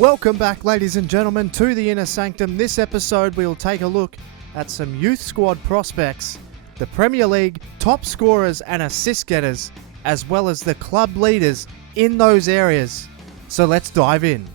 Welcome back, ladies and gentlemen, to the Inner Sanctum. This episode we'll take a look at some youth squad prospects, the Premier League top scorers and assist getters, as well as the club leaders in those areas. So let's dive in.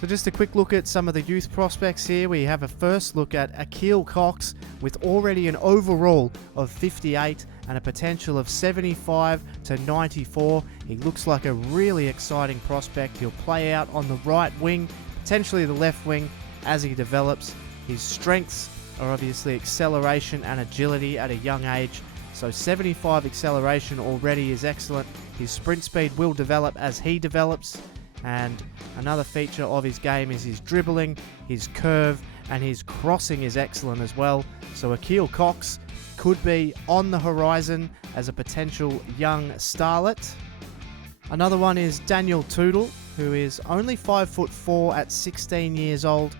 So just a quick look at some of the youth prospects here. We have a first look at Akil Cox with already an overall of 58 and a potential of 75 to 94. He looks like a really exciting prospect. He'll play out on the right wing, potentially the left wing as he develops. His strengths are obviously acceleration and agility at a young age. So 75 acceleration already is excellent. His sprint speed will develop as he develops. And another feature of his game is his dribbling, his curve, and his crossing is excellent as well. So Akil Cox could be on the horizon as a potential young starlet. Another one is Daniel Tootle, who is only 5'4" at 16 years old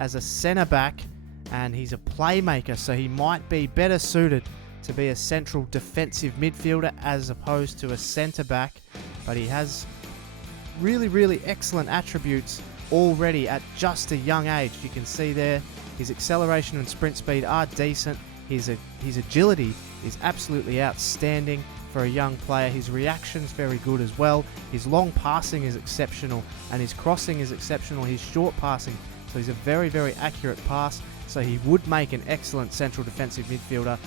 as a centre back, and he's a playmaker, so he might be better suited to be a central defensive midfielder as opposed to a centre back, but he has really excellent attributes already at just a young age. You can see there his acceleration and sprint speed are decent. His agility is absolutely outstanding for a young player. His reaction's very good as well. His long passing is exceptional and his crossing is exceptional. His short passing, so he's a very accurate pass, so he would make an excellent central defensive midfielder.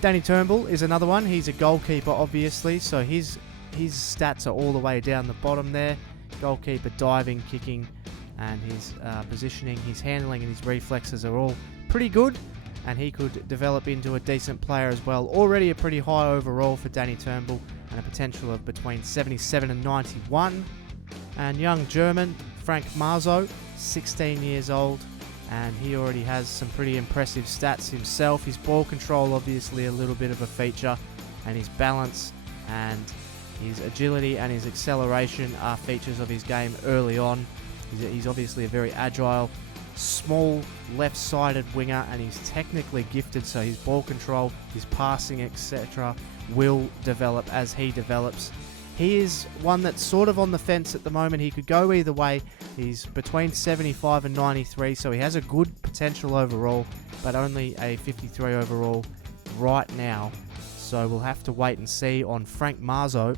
Danny Turnbull is another one. He's a goalkeeper obviously, so his stats are all the way down the bottom there. Goalkeeper, diving, kicking, and his positioning, his handling and his reflexes are all pretty good, and he could develop into a decent player as well. Already a pretty high overall for Danny Turnbull and a potential of between 77 and 91. And young German Frank Marzo, 16 years old, and he already has some pretty impressive stats himself. His ball control obviously a little bit of a feature, and his balance and his agility and his acceleration are features of his game early on. He's obviously a very agile, small, left-sided winger, and he's technically gifted, so his ball control, his passing, etc. will develop as he develops. He is one that's sort of on the fence at the moment. He could go either way. He's between 75 and 93, so he has a good potential overall, but only a 53 overall right now. So we'll have to wait and see on Frank Marzo.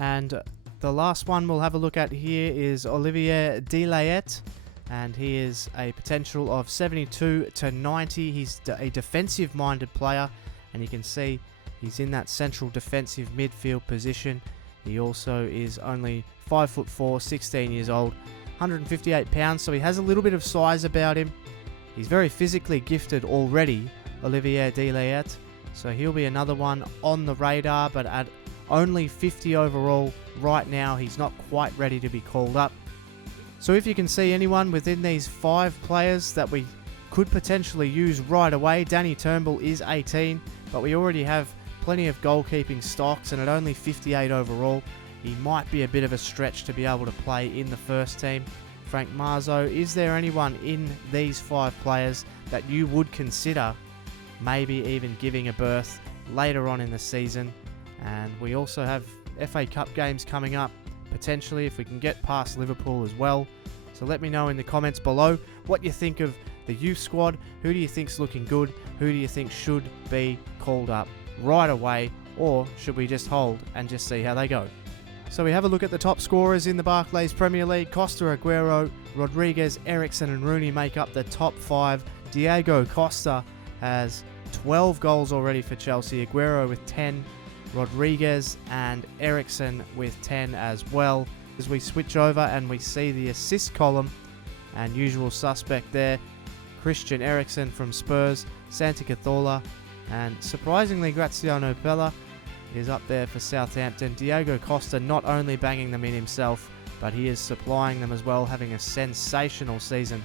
And the last one we'll have a look at here is Olivier Delayet, and he is a potential of 72 to 90. He's a defensive-minded player, and you can see he's in that central defensive midfield position. He also is only 5'4", 16 years old, 158 pounds, so he has a little bit of size about him. He's very physically gifted already, Olivier Delayet. So he'll be another one on the radar, but at only 50 overall right now, he's not quite ready to be called up. So if you can see anyone within these 5 players that we could potentially use right away, Danny Turnbull is 18, but we already have plenty of goalkeeping stocks, and at only 58 overall, he might be a bit of a stretch to be able to play in the first team. Frank Marzo, is there anyone in these 5 players that you would consider maybe even giving a berth later on in the season? And we also have FA Cup games coming up, potentially if we can get past Liverpool as well. So let me know in the comments below what you think of the youth squad. Who do you think's looking good? Who do you think should be called up right away? Or should we just hold and just see how they go? So we have a look at the top scorers in the Barclays Premier League. Costa, Aguero, Rodriguez, Eriksen and Rooney make up the top 5. Diego Costa has 12 goals already for Chelsea. Aguero with 10. Rodriguez and Eriksen with 10 as well. As we switch over and we see the assist column, and usual suspect there, Christian Eriksen from Spurs, Santi Cazorla, and surprisingly Graziano Pella is up there for Southampton. Diego Costa not only banging them in himself, but he is supplying them as well, having a sensational season.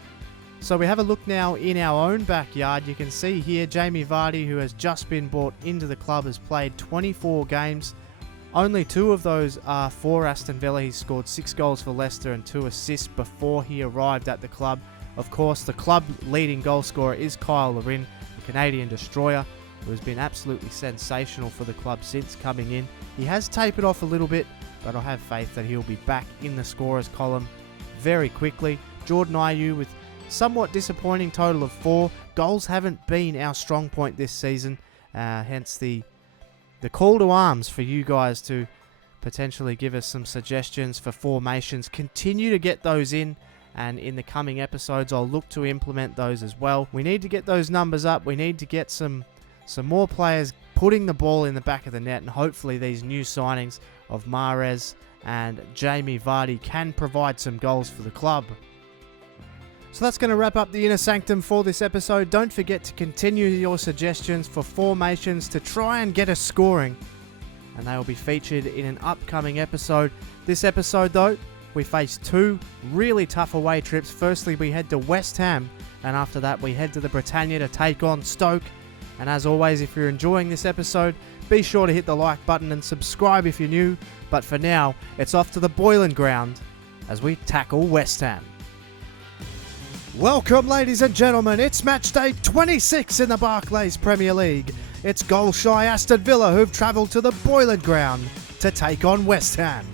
So we have a look now in our own backyard. You can see here Jamie Vardy, who has just been brought into the club, has played 24 games. Only 2 of those are for Aston Villa. He scored 6 goals for Leicester and 2 assists before he arrived at the club. Of course, the club leading goal scorer is Kyle Larin, the Canadian destroyer, who has been absolutely sensational for the club since coming in. He has tapered off a little bit, but I have faith that he'll be back in the scorers column very quickly. Jordan Ayew with somewhat disappointing total of 4. Goals haven't been our strong point this season, hence the call to arms for you guys to potentially give us some suggestions for formations. Continue to get those in, and in the coming episodes I'll look to implement those as well. We need to get those numbers up. We need to get some more players putting the ball in the back of the net, and hopefully these new signings of Mahrez and Jamie Vardy can provide some goals for the club. So that's going to wrap up the Inner Sanctum for this episode. Don't forget to continue your suggestions for formations to try and get us scoring, and they will be featured in an upcoming episode. This episode though, we face 2 really tough away trips. Firstly, we head to West Ham, and after that we head to the Britannia to take on Stoke. And as always, if you're enjoying this episode, be sure to hit the like button and subscribe if you're new. But for now, it's off to the boiling ground as we tackle West Ham. Welcome, ladies and gentlemen. It's match day 26 in the Barclays Premier League. It's goal-shy Aston Villa who've travelled to the boiling ground to take on West Ham.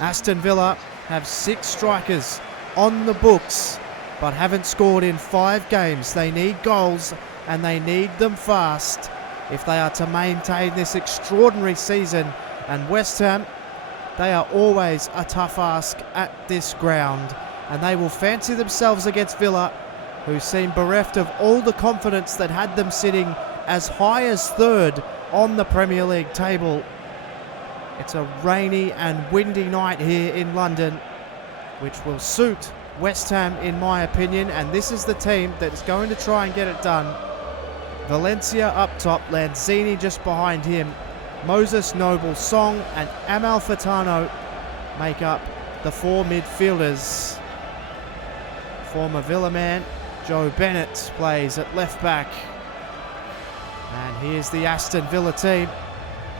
Aston Villa have 6 strikers on the books, but haven't scored in 5 games. They need goals, and they need them fast if they are to maintain this extraordinary season. And West Ham, they are always a tough ask at this ground, and they will fancy themselves against Villa, who seem bereft of all the confidence that had them sitting as high as 3rd on the Premier League table. It's a rainy and windy night here in London, which will suit West Ham in my opinion, and this is the team that's going to try and get it done. Valencia up top, Lanzini just behind him, Moses, Noble, Song and Amal Furtado make up the 4 midfielders. Former Villa man Joe Bennett plays at left back. And here's the Aston Villa team.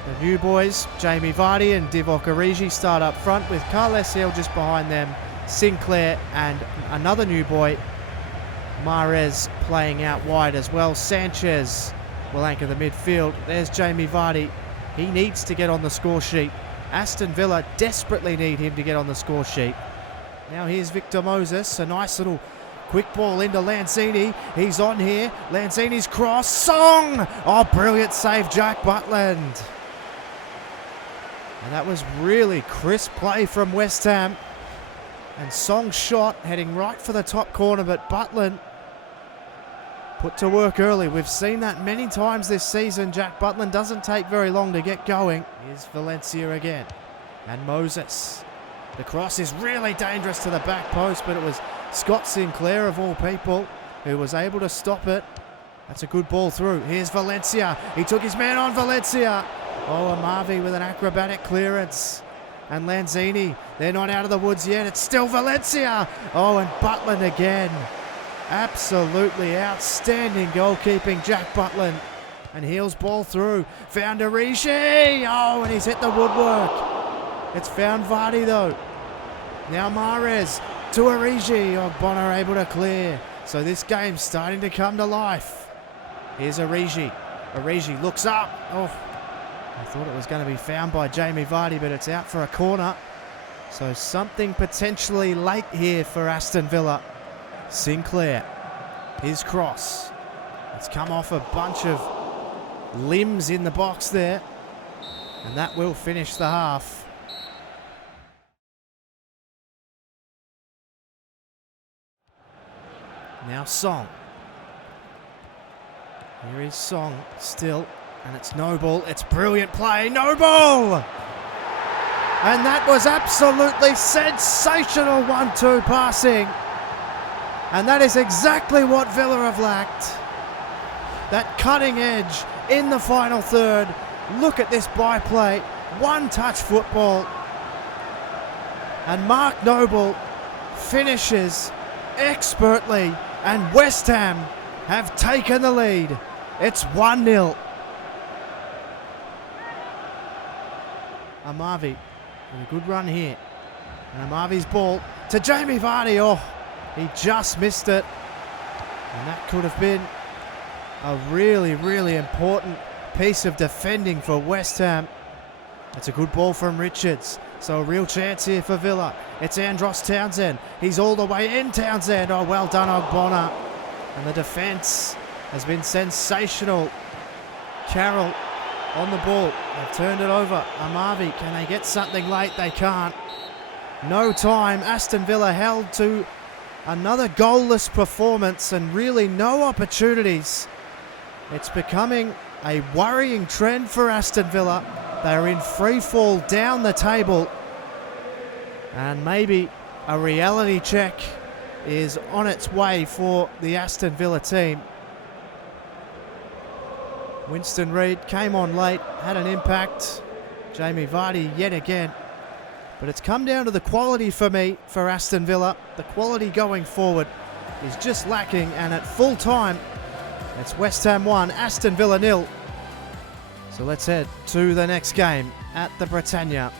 The new boys, Jamie Vardy and Divock Origi, start up front with Carles Hill just behind them, Sinclair and another new boy, Mahrez, playing out wide as well. Sanchez will anchor the midfield. There's Jamie Vardy. He needs to get on the score sheet. Aston Villa desperately need him to get on the score sheet. Now here's Victor Moses. A nice little quick ball into Lanzini. He's on here. Lanzini's cross. Song! Oh, brilliant save, Jack Butland. And that was really crisp play from West Ham. And Song's shot heading right for the top corner, but Butland put to work early. We've seen that many times this season. Jack Butland doesn't take very long to get going. Here's Valencia again. And Moses. The cross is really dangerous to the back post, but it was Scott Sinclair, of all people, who was able to stop it. That's a good ball through. Here's Valencia. He took his man on, Valencia. Oh, Amavi with an acrobatic clearance. And Lanzini, they're not out of the woods yet. It's still Valencia. Oh, and Butland again. Absolutely outstanding goalkeeping, Jack Butland. And Heel's ball through. Found Origi. Oh, and he's hit the woodwork. It's found Vardy, though. Now Mahrez to Origi. Oh, Bonner able to clear. So this game's starting to come to life. Here's Origi. Origi looks up. Oh, I thought it was going to be found by Jamie Vardy, but it's out for a corner. So something potentially late here for Aston Villa. Sinclair, his cross. It's come off a bunch of limbs in the box there. And that will finish the half. Now Song. Here is Song still. And it's Noble. It's brilliant play. Noble! And that was absolutely sensational 1-2 passing. And that is exactly what Villa have lacked. That cutting edge in the final third. Look at this byplay. One-touch football. And Mark Noble finishes expertly. And West Ham have taken the lead. It's 1-0. Amavi with a good run here. And Amavi's ball to Jamie Vardy. Oh, he just missed it. And that could have been a really, really important piece of defending for West Ham. That's a good ball from Richards. So a real chance here for Villa. It's Andros Townsend. He's all the way in, Townsend. Oh, well done, Ogbonna. And the defence has been sensational. Carroll on the ball. They've turned it over. Amavi, can they get something late? They can't. No time. Aston Villa held to another goalless performance and really no opportunities. It's becoming a worrying trend for Aston Villa. They're in free fall down the table. And maybe a reality check is on its way for the Aston Villa team. Winston Reid came on late, had an impact. Jamie Vardy yet again. But it's come down to the quality for me, for Aston Villa. The quality going forward is just lacking, and at full time, it's West Ham 1, Aston Villa 0. So let's head to the next game at the Britannia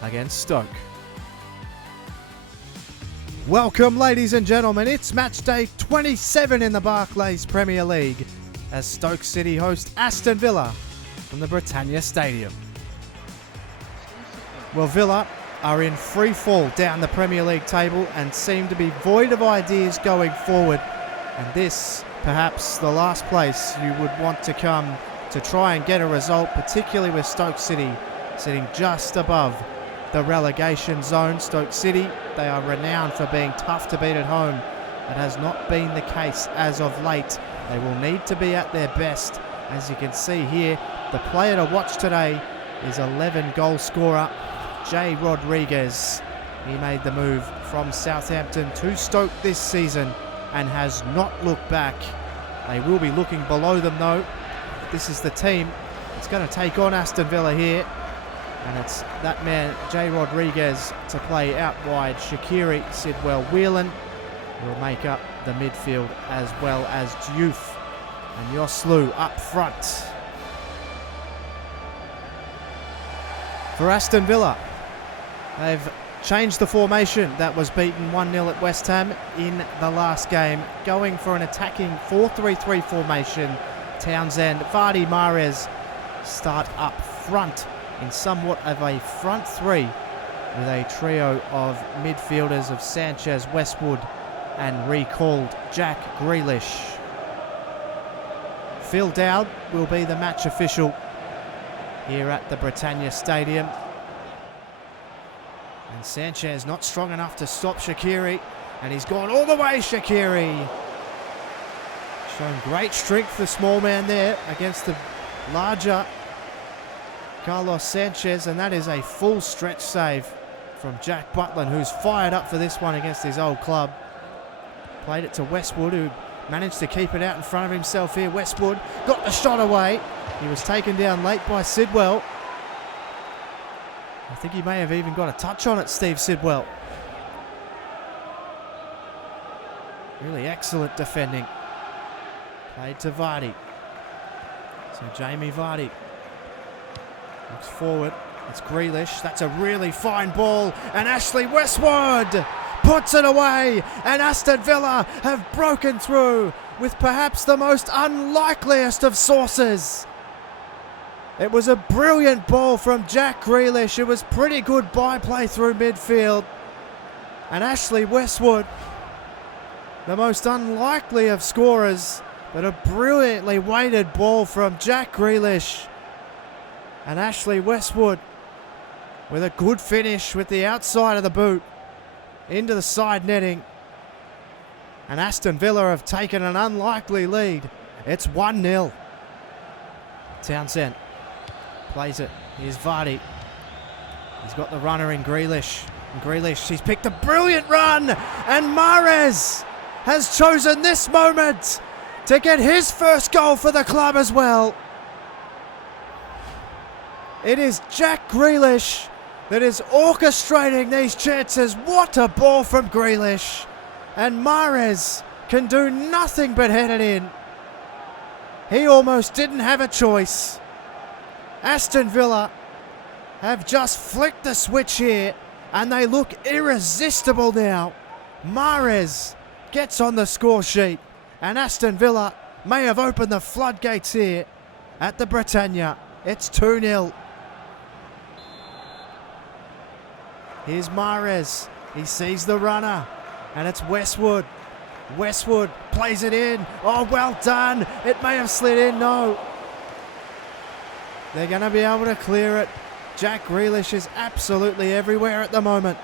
against Stoke. Welcome, ladies and gentlemen. It's match day 27 in the Barclays Premier League as Stoke City host Aston Villa from the Britannia Stadium. Well, Villa are in free fall down the Premier League table and seem to be void of ideas going forward. And this, perhaps the last place you would want to come to try and get a result, particularly with Stoke City sitting just above the relegation zone. Stoke City, they are renowned for being tough to beat at home. That has not been the case as of late. They will need to be at their best. As you can see here, the player to watch today is 11 goal scorer Jay Rodriguez. He made the move from Southampton to Stoke this season and has not looked back. They will be looking below them though. This is the team that's going to take on Aston Villa here. And it's that man, Jay Rodriguez, to play out wide. Shaqiri, Sidwell, Whelan will make up the midfield, as well as Diouf and Yoslu up front. For Aston Villa, they've changed the formation that was beaten 1-0 at West Ham in the last game, going for an attacking 4-3-3 formation. Townsend, Vardy, Mahrez start up front in somewhat of a front three with a trio of midfielders of Sanchez, Westwood and recalled Jack Grealish. Phil Dowd will be the match official here at the Britannia Stadium. And Sanchez not strong enough to stop Shaqiri, and he's gone all the way, Shaqiri. Showing great strength, the small man there, against the larger Carlos Sanchez, and that is a full stretch save from Jack Butland, who's fired up for this one against his old club. Played it to Westwood, who managed to keep it out in front of himself here. Westwood got the shot away. He was taken down late by Sidwell. I think he may have even got a touch on it, Steve Sidwell. Really excellent defending. Played to Vardy. So Jamie Vardy looks forward. It's Grealish. That's a really fine ball. And Ashley Westwood puts it away. And Aston Villa have broken through with perhaps the most unlikeliest of sources. It was a brilliant ball from Jack Grealish. It was pretty good byplay through midfield. And Ashley Westwood, the most unlikely of scorers, but a brilliantly weighted ball from Jack Grealish. And Ashley Westwood with a good finish with the outside of the boot into the side netting. And Aston Villa have taken an unlikely lead. It's 1-0. Townsend plays it. Here's Vardy. He's got the runner in Grealish. And Grealish, he's picked a brilliant run. And Mahrez has chosen this moment to get his first goal for the club as well. It is Jack Grealish that is orchestrating these chances. What a ball from Grealish. And Mahrez can do nothing but head it in. He almost didn't have a choice. Aston Villa have just flicked the switch here and they look irresistible now. Mahrez gets on the score sheet and Aston Villa may have opened the floodgates here at the Britannia. It's 2-0. Here's Mahrez. He sees the runner. And it's Westwood. Westwood plays it in. Oh, well done. It may have slid in. No. They're going to be able to clear it. Jack Grealish is absolutely everywhere at the moment.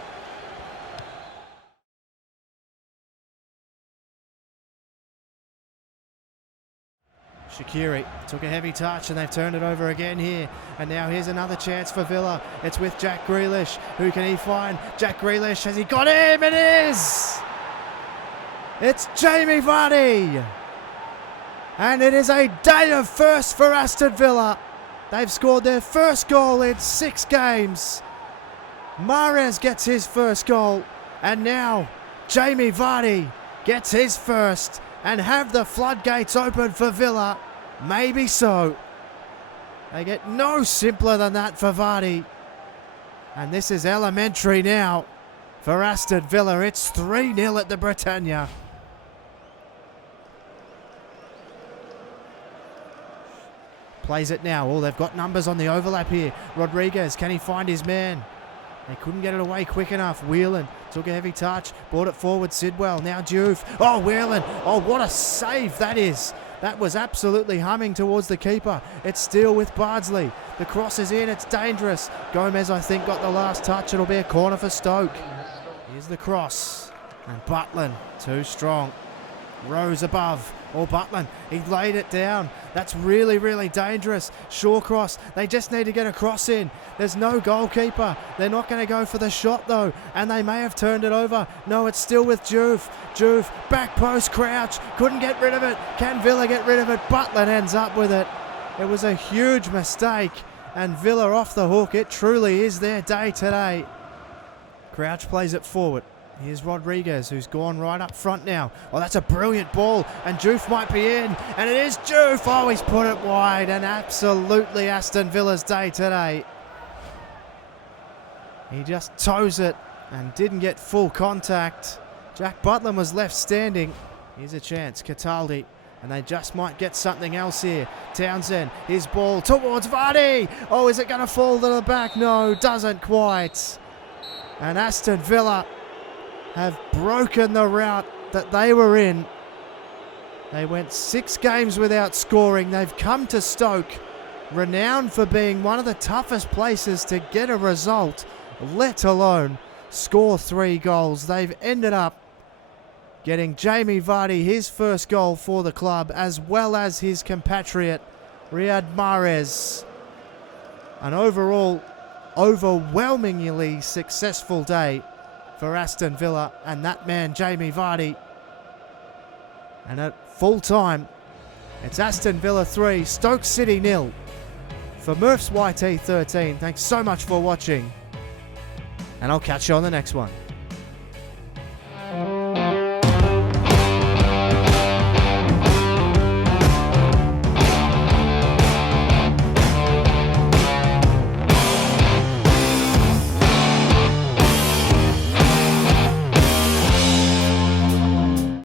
Shaqiri took a heavy touch and they've turned it over again here. And now here's another chance for Villa. It's with Jack Grealish. Who can he find? Jack Grealish. Has he got him? It is! It's Jamie Vardy. And it is a day of firsts for Aston Villa. They've scored their first goal in 6 games. Mahrez gets his first goal. And now Jamie Vardy gets his first. And have the floodgates open for Villa? Maybe so. They get no simpler than that for Vardy. And this is elementary now for Aston Villa. It's 3-0 at the Britannia. Plays it now. Oh, they've got numbers on the overlap here. Rodriguez, can he find his man? They couldn't get it away quick enough. Whelan took a heavy touch, brought it forward. Sidwell, now Diouf. Oh, Whelan. Oh, what a save that is. That was absolutely humming towards the keeper. It's still with Bardsley. The cross is in. It's dangerous. Gomez, I think, got the last touch. It'll be a corner for Stoke. Here's the cross. And Butland, too strong. Rose above. Oh, Butland, he laid it down. That's really, really dangerous. Shawcross, they just need to get a cross in. There's no goalkeeper. They're not going to go for the shot, though. And they may have turned it over. No, it's still with Diouf. Diouf, back post, Crouch. Couldn't get rid of it. Can Villa get rid of it? Butland ends up with it. It was a huge mistake. And Villa off the hook. It truly is their day today. Crouch plays it forward. Here's Rodriguez, who's gone right up front now. Oh, that's a brilliant ball, and Diouf might be in, and it is Diouf. Oh, he's put it wide, and absolutely Aston Villa's day today. He just toes it and didn't get full contact. Jack Butland was left standing. Here's a chance, Cataldi, and they just might get something else here. Townsend, his ball towards Vardy. Oh, is it going to fall to the back? No, doesn't quite. And Aston Villa have broken the route that they were in. They went 6 games without scoring. They've come to Stoke, renowned for being one of the toughest places to get a result, let alone score 3 goals. They've ended up getting Jamie Vardy his first goal for the club, as well as his compatriot Riyad Mahrez. An overall overwhelmingly successful day for Aston Villa and that man Jamie Vardy. And at full time, it's Aston Villa 3, Stoke City 0. For Murph's YT13, thanks so much for watching, and I'll catch you on the next one.